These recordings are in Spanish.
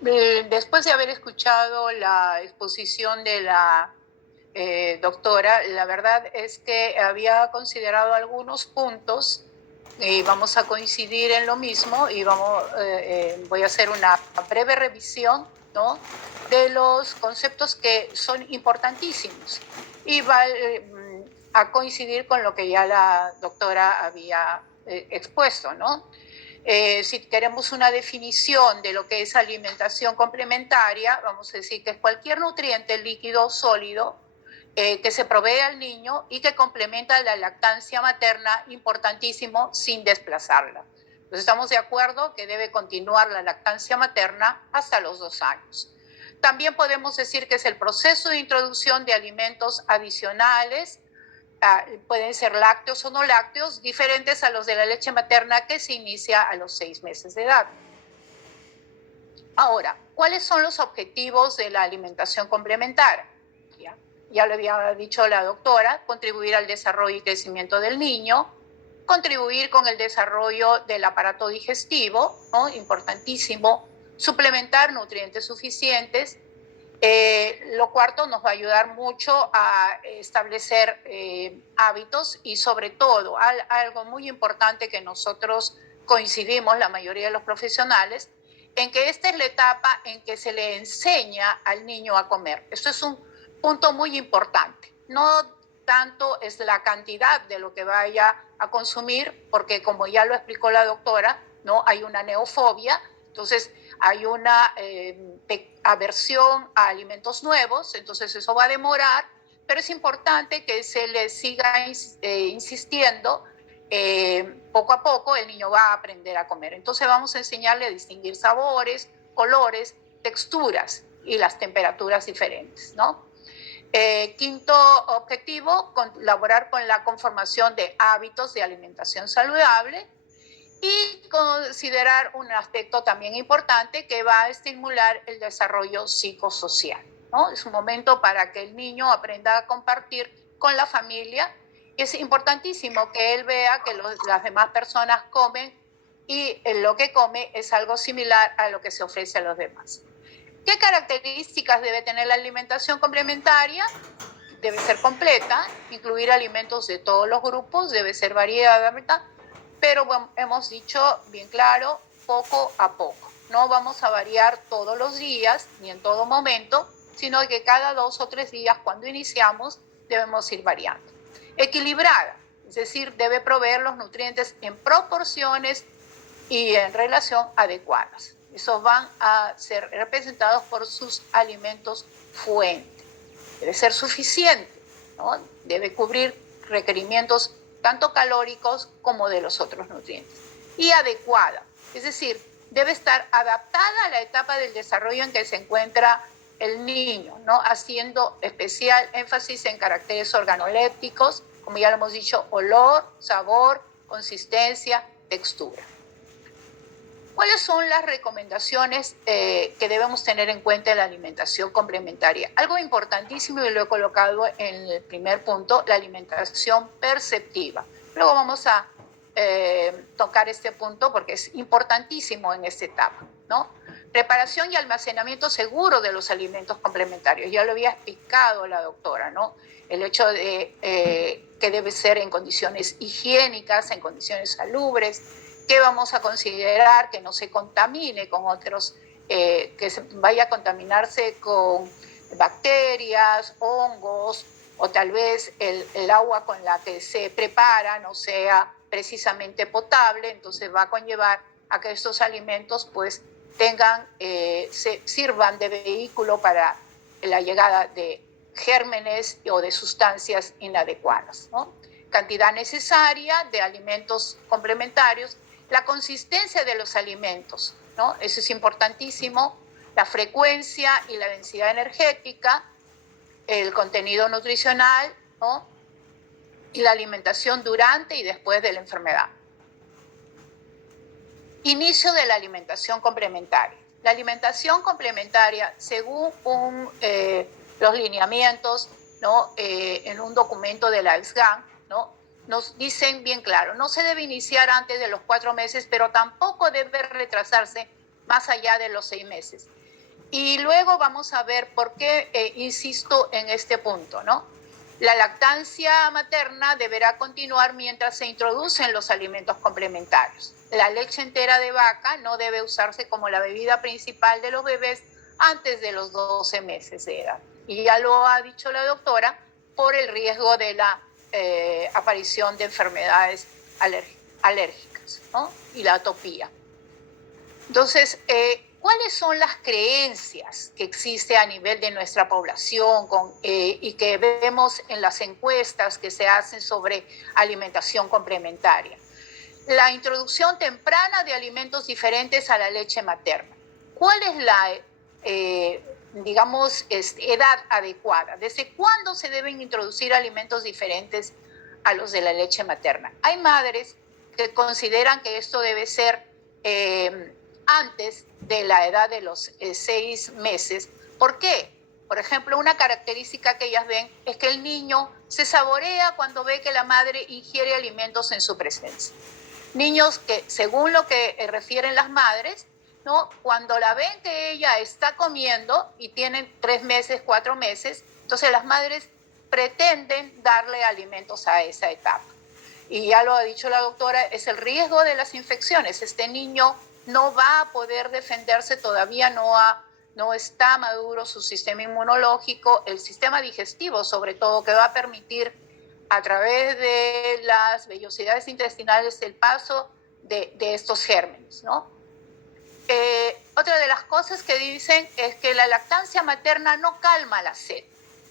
Después de haber escuchado la exposición de la doctora, la verdad es que había considerado algunos puntos y vamos a coincidir en lo mismo y voy a hacer una breve revisión, ¿no?, de los conceptos que son importantísimos y va a coincidir con lo que ya la doctora había expuesto, ¿no? Si queremos una definición de lo que es alimentación complementaria, vamos a decir que es cualquier nutriente líquido o sólido que se provee al niño y que complementa la lactancia materna, importantísimo, sin desplazarla. Entonces estamos de acuerdo que debe continuar la lactancia materna hasta los 2 años. También podemos decir que es el proceso de introducción de alimentos adicionales, pueden ser lácteos o no lácteos, diferentes a los de la leche materna, que se inicia a los 6 meses de edad. Ahora, ¿cuáles son los objetivos de la alimentación complementaria? Ya lo había dicho la doctora: contribuir al desarrollo y crecimiento del niño, contribuir con el desarrollo del aparato digestivo, ¿no?, importantísimo, suplementar nutrientes suficientes. Lo cuarto, nos va a ayudar mucho a establecer hábitos y, sobre todo, algo muy importante que nosotros coincidimos, la mayoría de los profesionales, en que esta es la etapa en que se le enseña al niño a comer. Esto es un punto muy importante. No tanto es la cantidad de lo que vaya a consumir, porque, como ya lo explicó la doctora, ¿no?, hay una neofobia, entonces hay una aversión a alimentos nuevos, entonces eso va a demorar, pero es importante que se le siga insistiendo. Poco a poco el niño va a aprender a comer. Entonces vamos a enseñarle a distinguir sabores, colores, texturas y las temperaturas diferentes, ¿no? Quinto objetivo, colaborar con la conformación de hábitos de alimentación saludable y considerar un aspecto también importante que va a estimular el desarrollo psicosocial, ¿no? Es un momento para que el niño aprenda a compartir con la familia. Es importantísimo que él vea que las demás personas comen y lo que come es algo similar a lo que se ofrece a los demás. ¿Qué características debe tener la alimentación complementaria? Debe ser completa, incluir alimentos de todos los grupos, debe ser variada, ¿verdad? Pero bueno, hemos dicho bien claro, poco a poco. No vamos a variar todos los días ni en todo momento, sino que cada 2 o 3 días, cuando iniciamos, debemos ir variando. Equilibrada, es decir, debe proveer los nutrientes en proporciones y en relación adecuadas. Esos van a ser representados por sus alimentos fuente. Debe ser suficiente, ¿no? Debe cubrir requerimientos tanto calóricos como de los otros nutrientes. Y adecuada, es decir, debe estar adaptada a la etapa del desarrollo en que se encuentra el niño, ¿no?, haciendo especial énfasis en caracteres organolépticos, como ya lo hemos dicho: olor, sabor, consistencia, textura. ¿Cuáles son las recomendaciones que debemos tener en cuenta en la alimentación complementaria? Algo importantísimo, y lo he colocado en el primer punto: la alimentación perceptiva. Luego vamos a tocar este punto porque es importantísimo en esta etapa, ¿no? Preparación y almacenamiento seguro de los alimentos complementarios. Ya lo había explicado la doctora, ¿no? El hecho de que debe ser en condiciones higiénicas, en condiciones salubres, que vamos a considerar que no se contamine con otros, que vaya a contaminarse con bacterias, hongos, o tal vez el agua con la que se prepara no sea precisamente potable. Entonces va a conllevar a que estos alimentos pues sirvan de vehículo para la llegada de gérmenes o de sustancias inadecuadas, ¿no? Cantidad necesaria de alimentos complementarios, la consistencia de los alimentos, ¿no? Eso es importantísimo, la frecuencia y la densidad energética, el contenido nutricional, ¿no?, y la alimentación durante y después de la enfermedad. Inicio de la alimentación complementaria. La alimentación complementaria, según los lineamientos, ¿no?, en un documento de la EXGAN, ¿no?, nos dicen bien claro: no se debe iniciar antes de los 4 meses, pero tampoco debe retrasarse más allá de los 6 meses. Y luego vamos a ver por qué insisto en este punto, ¿no? La lactancia materna deberá continuar mientras se introducen los alimentos complementarios. La leche entera de vaca no debe usarse como la bebida principal de los bebés antes de los 12 meses de edad. Y ya lo ha dicho la doctora, por el riesgo de la aparición de enfermedades alérgicas, ¿no? Y la atopía. Entonces, ¿cuáles son las creencias que existen a nivel de nuestra población y que vemos en las encuestas que se hacen sobre alimentación complementaria? La introducción temprana de alimentos diferentes a la leche materna. ¿Cuál es la, edad adecuada? ¿Desde cuándo se deben introducir alimentos diferentes a los de la leche materna? Hay madres que consideran que esto debe ser antes de la edad de los 6 meses. ¿Por qué? Por ejemplo, una característica que ellas ven es que el niño se saborea cuando ve que la madre ingiere alimentos en su presencia. Niños que, según lo que refieren las madres, ¿no? Cuando la ven que ella está comiendo y tienen 3 meses, 4 meses, entonces las madres pretenden darle alimentos a esa etapa. Y ya lo ha dicho la doctora, es el riesgo de las infecciones. Este niño no va a poder defenderse, todavía no está maduro su sistema inmunológico, el sistema digestivo sobre todo, que va a permitir a través de las vellosidades intestinales el paso de estos gérmenes, ¿no? Otra de las cosas que dicen es que la lactancia materna no calma la sed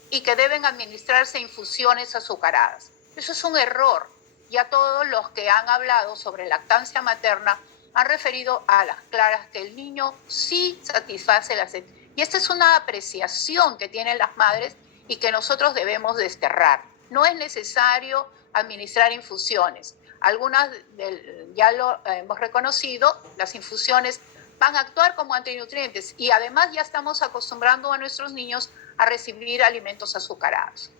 y que deben administrarse infusiones azucaradas. Eso es un error. Ya todos los que han hablado sobre lactancia materna han referido a las claras que el niño sí satisface la sed. Y esta es una apreciación que tienen las madres y que nosotros debemos desterrar. No es necesario administrar infusiones. Algunas, ya lo hemos reconocido, las infusiones van a actuar como antinutrientes y además ya estamos acostumbrando a nuestros niños a recibir alimentos azucarados.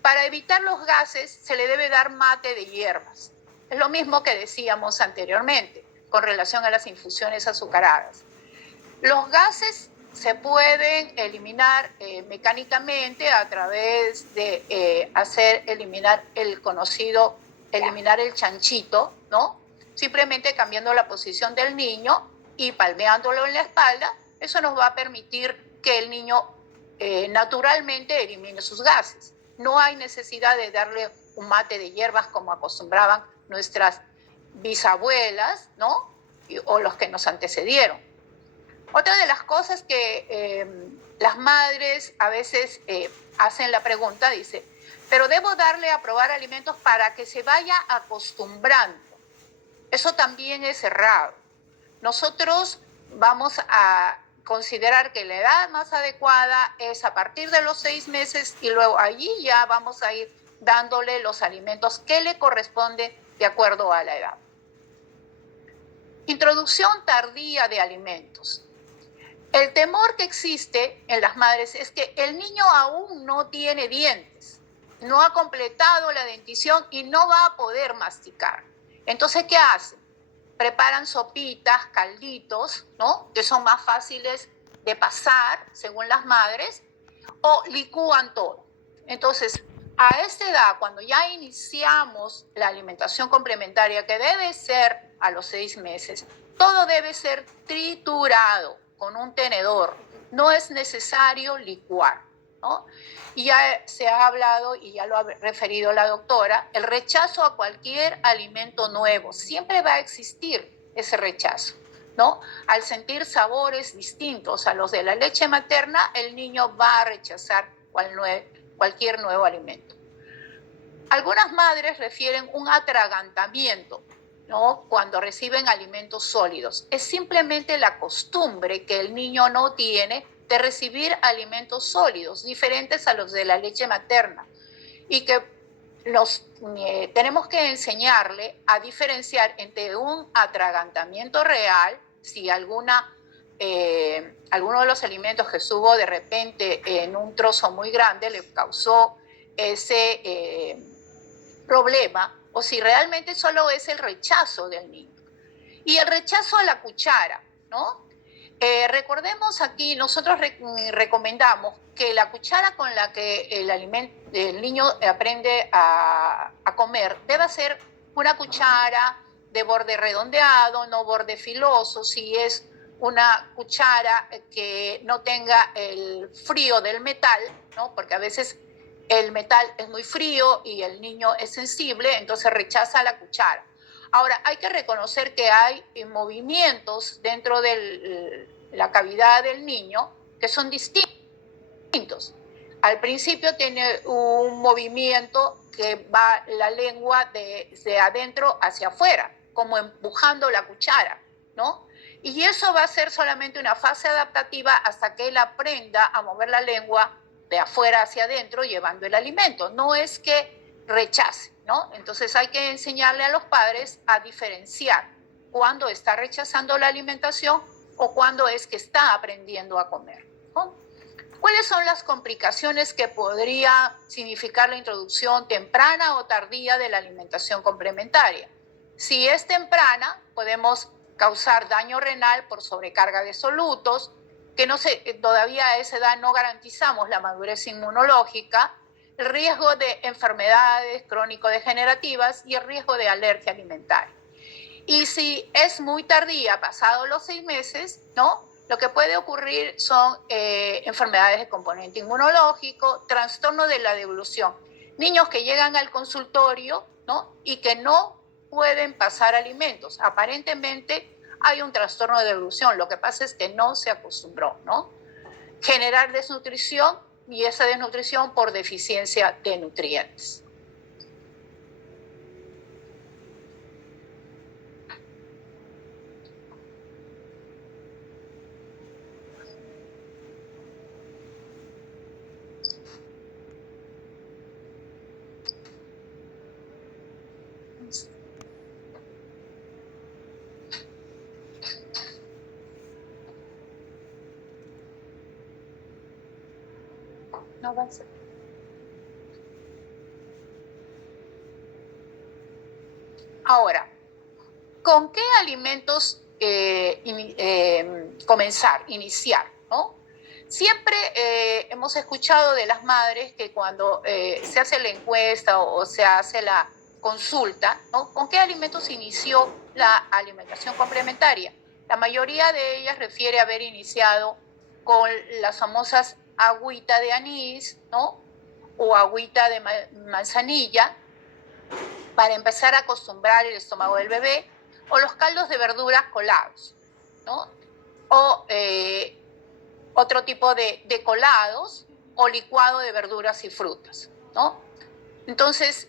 Para evitar los gases se le debe dar mate de hierbas. Es lo mismo que decíamos anteriormente con relación a las infusiones azucaradas. Los gases se pueden eliminar mecánicamente a través de eliminar el chanchito, ¿no? Simplemente cambiando la posición del niño y palmeándolo en la espalda. Eso nos va a permitir que el niño naturalmente elimine sus gases. No hay necesidad de darle un mate de hierbas como acostumbraban nuestras bisabuelas, ¿no? O los que nos antecedieron. Otra de las cosas que las madres a veces hacen la pregunta, dice, pero debo darle a probar alimentos para que se vaya acostumbrando. Eso también es errado. Nosotros vamos a considerar que la edad más adecuada es a partir de los 6 meses y luego allí ya vamos a ir dándole los alimentos que le corresponde de acuerdo a la edad. Introducción tardía de alimentos. El temor que existe en las madres es que el niño aún no tiene dientes, no ha completado la dentición y no va a poder masticar. Entonces, ¿qué hacen? Preparan sopitas, calditos, ¿no? Que son más fáciles de pasar, según las madres, o licúan todo. Entonces, a esta edad, cuando ya iniciamos la alimentación complementaria, que debe ser a los 6 meses, todo debe ser triturado con un tenedor. No es necesario licuar, ¿no? Y ya se ha hablado, y ya lo ha referido la doctora, el rechazo a cualquier alimento nuevo. Siempre va a existir ese rechazo, ¿no? Al sentir sabores distintos a los de la leche materna, el niño va a rechazar cualquier nuevo alimento. Algunas madres refieren un atragantamiento, ¿no? Cuando reciben alimentos sólidos. Es simplemente la costumbre que el niño no tiene de recibir alimentos sólidos, diferentes a los de la leche materna, y que tenemos que enseñarle a diferenciar entre un atragantamiento real, si alguno de los alimentos que estuvo de repente en un trozo muy grande le causó ese problema, o si realmente solo es el rechazo del niño. Y el rechazo a la cuchara, ¿no? Recordemos aquí, nosotros recomendamos que la cuchara con la que el niño aprende a comer deba ser una cuchara de borde redondeado, no borde filoso. Si es una cuchara que no tenga el frío del metal, ¿no? Porque a veces el metal es muy frío y el niño es sensible, entonces rechaza la cuchara. Ahora, hay que reconocer que hay movimientos dentro de la cavidad del niño que son distintos. Al principio tiene un movimiento que va la lengua de adentro hacia afuera, como empujando la cuchara, ¿no? Y eso va a ser solamente una fase adaptativa hasta que él aprenda a mover la lengua de afuera hacia adentro llevando el alimento. No es que rechace, ¿no? Entonces hay que enseñarle a los padres a diferenciar cuándo está rechazando la alimentación o cuándo es que está aprendiendo a comer, ¿no? ¿Cuáles son las complicaciones que podría significar la introducción temprana o tardía de la alimentación complementaria? Si es temprana, podemos causar daño renal por sobrecarga de solutos, que todavía a esa edad no garantizamos la madurez inmunológica, el riesgo de enfermedades crónico-degenerativas y el riesgo de alergia alimentaria. Y si es muy tardía, pasados los 6 meses, ¿no? Lo que puede ocurrir son enfermedades de componente inmunológico, trastorno de la devolución. Niños que llegan al consultorio, ¿no? Y que no pueden pasar alimentos. Aparentemente hay un trastorno de devolución, lo que pasa es que no se acostumbró, ¿no? Generar desnutrición y esa desnutrición por deficiencia de nutrientes. No va a ser. Ahora, ¿con qué alimentos iniciar, ¿no? Siempre hemos escuchado de las madres que cuando se hace la encuesta o se hace la consulta, ¿no? ¿Con qué alimentos inició la alimentación complementaria? La mayoría de ellas refiere haber iniciado con las famosas agüita de anís, ¿no? O agüita de manzanilla, para empezar a acostumbrar el estómago del bebé, o los caldos de verduras colados, ¿no? O otro tipo de colados o licuado de verduras y frutas, ¿no? Entonces,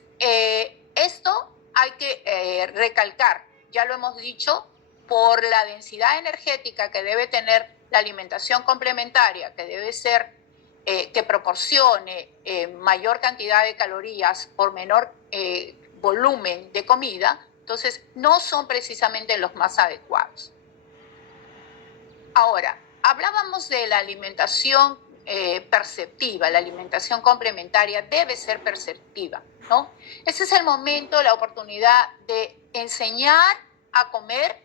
esto hay que recalcar, ya lo hemos dicho, por la densidad energética que debe tener la alimentación complementaria, que debe ser, que proporcione mayor cantidad de calorías por menor volumen de comida, entonces no son precisamente los más adecuados. Ahora, hablábamos de la alimentación perceptiva, la alimentación complementaria debe ser perceptiva, ¿no? Ese es el momento, la oportunidad de enseñar a comer,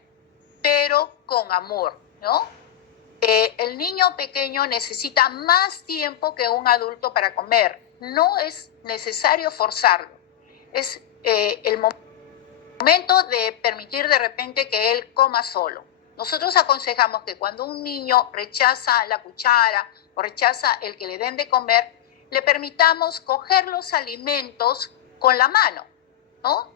pero con amor, ¿no? El niño pequeño necesita más tiempo que un adulto para comer. No es necesario forzarlo. Es el momento de permitir de repente que él coma solo. Nosotros aconsejamos que cuando un niño rechaza la cuchara o rechaza el que le den de comer, le permitamos coger los alimentos con la mano, ¿no?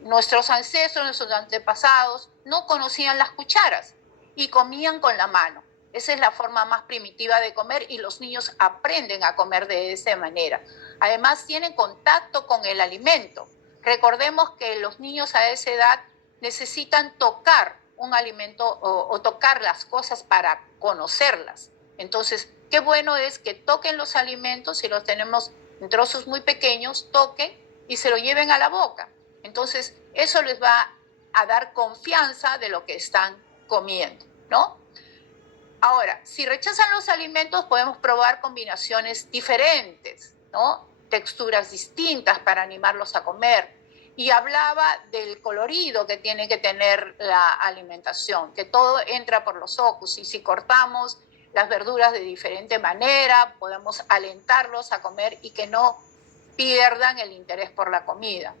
Nuestros ancestros, nuestros antepasados no conocían las cucharas y comían con la mano. Esa es la forma más primitiva de comer y los niños aprenden a comer de esa manera. Además, tienen contacto con el alimento. Recordemos que los niños a esa edad necesitan tocar un alimento o tocar las cosas para conocerlas. Entonces, qué bueno es que toquen los alimentos, si los tenemos en trozos muy pequeños, toquen y se lo lleven a la boca. Entonces, eso les va a dar confianza de lo que están comiendo, ¿no? Ahora, si rechazan los alimentos, podemos probar combinaciones diferentes, ¿no? Texturas distintas para animarlos a comer. Y hablaba del colorido que tiene que tener la alimentación, que todo entra por los ojos, y si cortamos las verduras de diferente manera, podemos alentarlos a comer y que no pierdan el interés por la comida.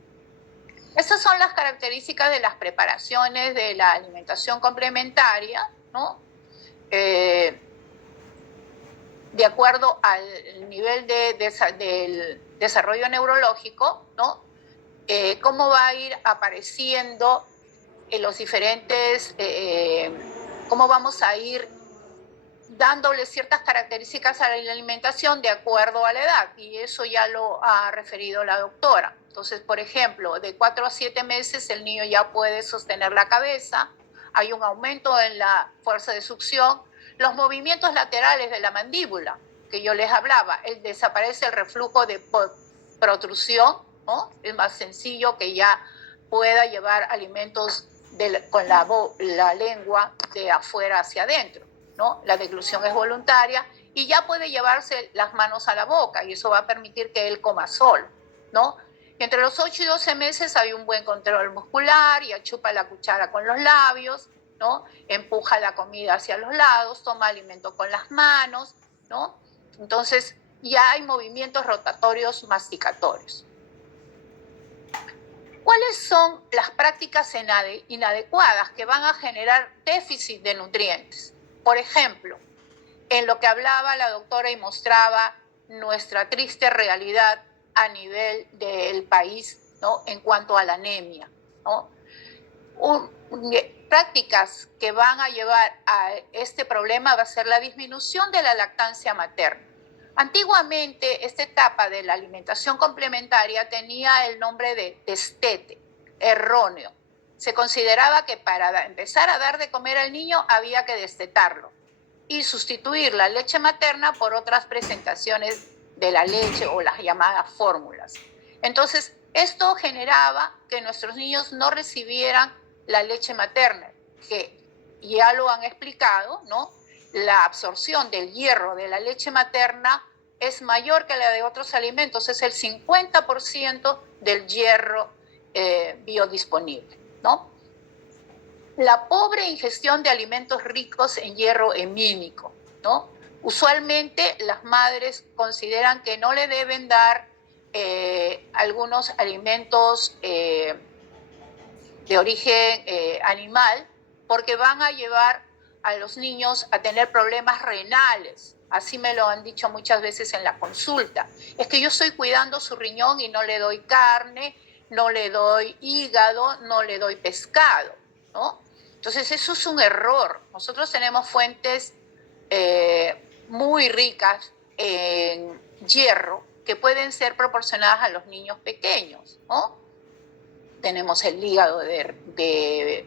Estas son las características de las preparaciones de la alimentación complementaria, ¿no? De acuerdo al nivel del desarrollo neurológico, ¿no? Cómo va a ir apareciendo en los diferentes, cómo vamos a ir dándole ciertas características a la alimentación de acuerdo a la edad, y eso ya lo ha referido la doctora. Entonces, por ejemplo, de 4 a 7 meses el niño ya puede sostener la cabeza, hay un aumento en la fuerza de succión, los movimientos laterales de la mandíbula, que yo les hablaba, desaparece el reflujo de protrusión, ¿no? Es más sencillo que ya pueda llevar alimentos con la lengua de afuera hacia adentro, ¿no? La deglución es voluntaria y ya puede llevarse las manos a la boca, y eso va a permitir que él coma solo, ¿no? Entre los 8 y 12 meses hay un buen control muscular, ya chupa la cuchara con los labios, ¿no? Empuja la comida hacia los lados, toma alimento con las manos, ¿no? Entonces ya hay movimientos rotatorios masticatorios. ¿Cuáles son las prácticas inadecuadas que van a generar déficit de nutrientes? Por ejemplo, en lo que hablaba la doctora y mostraba nuestra triste realidad a nivel del país, ¿no? En cuanto a la anemia, ¿no? Prácticas que van a llevar a este problema va a ser la disminución de la lactancia materna. Antiguamente, esta etapa de la alimentación complementaria tenía el nombre de destete, erróneo. Se consideraba que para empezar a dar de comer al niño había que destetarlo y sustituir la leche materna por otras presentaciones de la leche o las llamadas fórmulas. Entonces, esto generaba que nuestros niños no recibieran la leche materna, que ya lo han explicado, ¿no? La absorción del hierro de la leche materna es mayor que la de otros alimentos, es el 50% del hierro biodisponible, ¿no? La pobre ingestión de alimentos ricos en hierro hemínico, ¿no? Usualmente las madres consideran que no le deben dar algunos alimentos de origen animal, porque van a llevar a los niños a tener problemas renales. Así me lo han dicho muchas veces en la consulta. Es que yo estoy cuidando su riñón y no le doy carne, no le doy hígado, no le doy pescado, ¿no? Entonces eso es un error. Nosotros tenemos fuentes muy ricas en hierro que pueden ser proporcionadas a los niños pequeños, ¿no? Tenemos el hígado de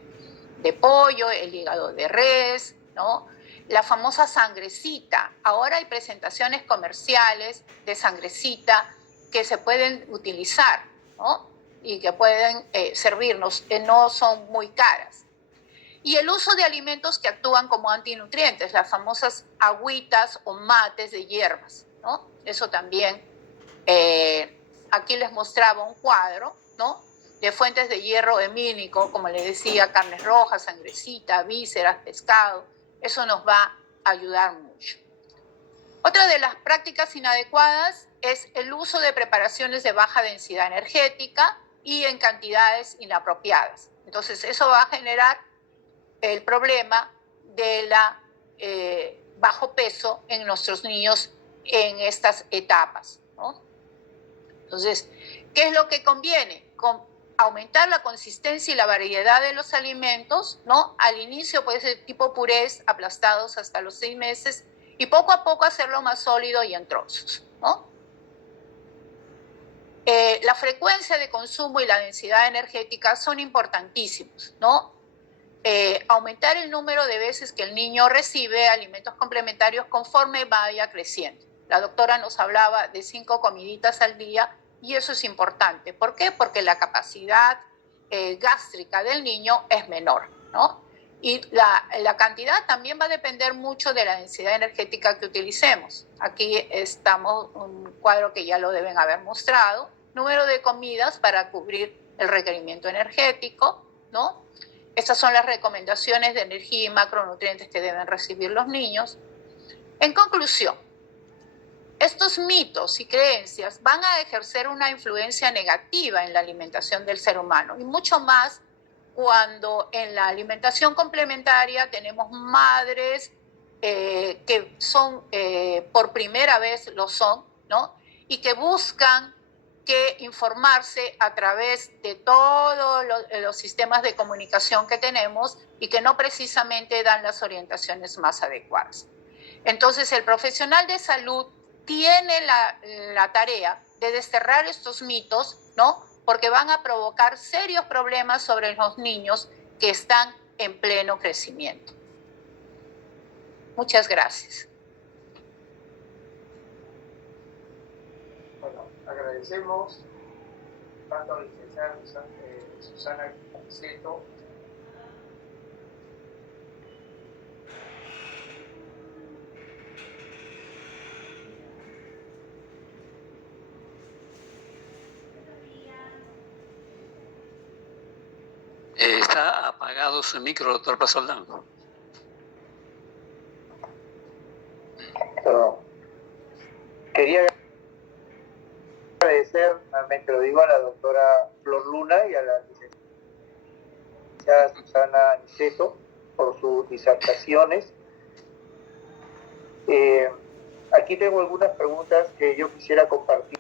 pollo, el hígado de res, ¿no? La famosa sangrecita. Ahora hay presentaciones comerciales de sangrecita que se pueden utilizar, ¿no? Y que pueden servirnos, no son muy caras. Y el uso de alimentos que actúan como antinutrientes, las famosas agüitas o mates de hierbas, ¿no? Eso también, aquí les mostraba un cuadro, ¿no? De fuentes de hierro hemínico, como les decía, carnes rojas, sangrecita, vísceras, pescado. Eso nos va a ayudar mucho. Otra de las prácticas inadecuadas es el uso de preparaciones de baja densidad energética y en cantidades inapropiadas. Entonces, eso va a generar el problema de la bajo peso en nuestros niños en estas etapas, ¿no? Entonces, ¿qué es lo que conviene? Aumentar la consistencia y la variedad de los alimentos, ¿no? Al inicio puede ser tipo purés aplastados hasta los 6 meses y poco a poco hacerlo más sólido y en trozos, ¿no? La frecuencia de consumo y la densidad energética son importantísimos, ¿no? Aumentar el número de veces que el niño recibe alimentos complementarios conforme vaya creciendo. La doctora nos hablaba de 5 comiditas al día y eso es importante. ¿Por qué? Porque la capacidad gástrica del niño es menor, ¿no? Y la cantidad también va a depender mucho de la densidad energética que utilicemos. Aquí estamos un cuadro que ya lo deben haber mostrado. Número de comidas para cubrir el requerimiento energético, ¿no? Estas son las recomendaciones de energía y macronutrientes que deben recibir los niños. En conclusión, estos mitos y creencias van a ejercer una influencia negativa en la alimentación del ser humano, y mucho más cuando en la alimentación complementaria tenemos madres que son, por primera vez lo son, ¿no? Y que buscan que informarse a través de todos los sistemas de comunicación que tenemos y que no precisamente dan las orientaciones más adecuadas. Entonces, el profesional de salud tiene la tarea de desterrar estos mitos, ¿no? Porque van a provocar serios problemas sobre los niños que están en pleno crecimiento. Muchas gracias. Bueno, agradecemos tanto a la licenciada Susana Niceto, Está apagado su micro, doctor Pasoldán. Perdón. Quería agradecer, nuevamente lo digo, a la doctora Flor Luna y a la licenciada Susana Niceto por sus disertaciones. Aquí tengo algunas preguntas que yo quisiera compartir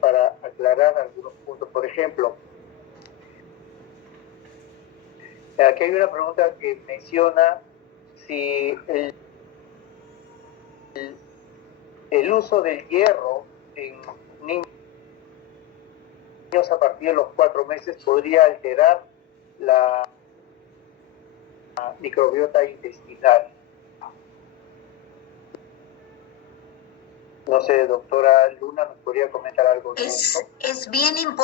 para aclarar algunos puntos. Por ejemplo, aquí hay una pregunta que menciona si el uso del hierro en niños a partir de los 4 meses podría alterar la microbiota intestinal. No sé, doctora Luna, ¿nos podría comentar algo de eso? Es bien importante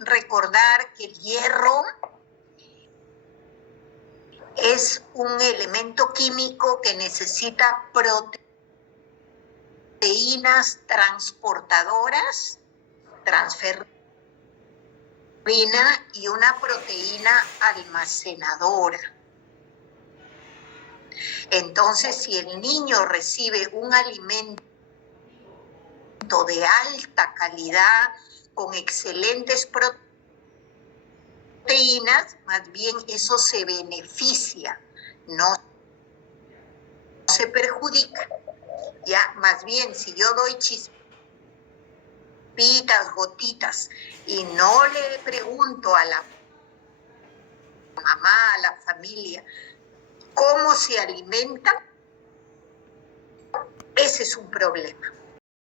recordar que el hierro es un elemento químico que necesita proteínas transportadoras, transferrina y una proteína almacenadora. Entonces, si el niño recibe un alimento de alta calidad, con excelentes proteínas, más bien eso se beneficia, no se perjudica. Ya, más bien, si yo doy chispitas, gotitas, y no le pregunto a la mamá, a la familia, cómo se alimentan, ese es un problema.